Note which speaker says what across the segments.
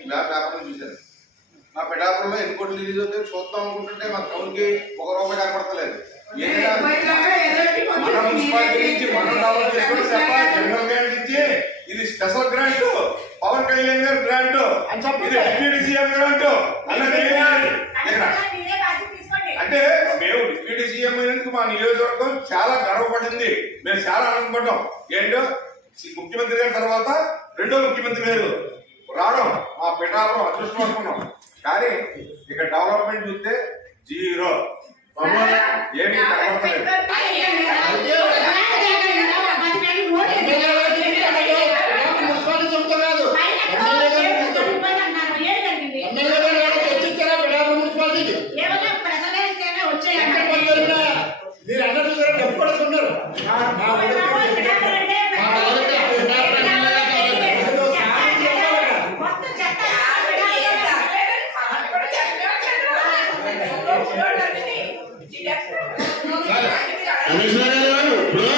Speaker 1: ఇలా పేపర్లో చూశాను మా పిఠాపురంలో ఎన్ని కోట్లు రిలీజ్ అవుతాయి చూద్దాం అనుకుంటుంటే మా టౌన్కి ఒక రూపాయి కనపడతలేదు. మన మున్సిపాలిటీ నుంచి మనం డెవలప్ ఇచ్చి ఇది స్పెషల్ గ్రాంట్. పవన్ కళ్యాణ్ గారి గ్రాంట్. ఇది డిప్యూటీ సీఎం గ్రాంట్. అన్నది అంటే మేము డిప్యూటీ సీఎం అయినందుకు మా నియోజకవర్గం చాలా గర్వపడింది. మేము చాలా ఆనందపడ్డాం. ఏంటో ముఖ్యమంత్రి గారి తర్వాత రెండో ముఖ్యమంత్రి గారు రావడం. పిఠాపురం అదృష్టం అనుకున్నాం కానీ ఇక్కడ డెవలప్మెంట్ చూస్తే జీరో ఏమీ కనబడతలేదు
Speaker 2: మున్సిపాలిటీ చెబుతా కాదు ఎమ్మెల్యే గారు చెబుతారు. ఎమ్మెల్యే గారు ఎవరో తెచ్చిస్తారా పిఠాపురం మున్సిపాలిటీకి ఎక్కడ పని జరిగినా మీరు అన్నట్టు సరే డబ్బు కూడా ఉన్నారు మా మా ఊరికి మా ఊరికి పిఠాపురం ఎమ్మెల్యే గారు ఏదో సాయం చేయాలి కదా.
Speaker 3: కమిషనర్ గారు ఇప్పుడు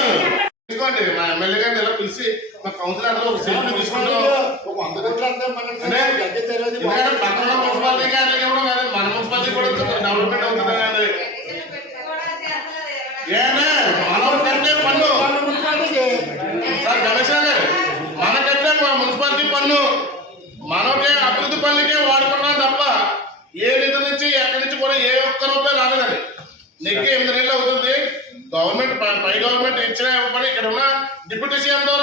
Speaker 3: తీసుకోండి మా ఎమ్మెల్యే గారిని ఇలా పిలిచి మా కౌన్సిలర్ ఒక సెల్ఫీ తీసుకుంటాం
Speaker 2: ఒక వంద అంతా
Speaker 3: పక్కన మున్సిపాలిటీ గారికి ఇవ్వడం కాదు మన మున్సిపాలిటీ కూడా డెవలప్మెంట్ అవుతుంది కానీ ఏమే ఇచ్చినా ఇవ్వమని ఇక్కడ ఉన్న డిప్యూటీ సీఎంతో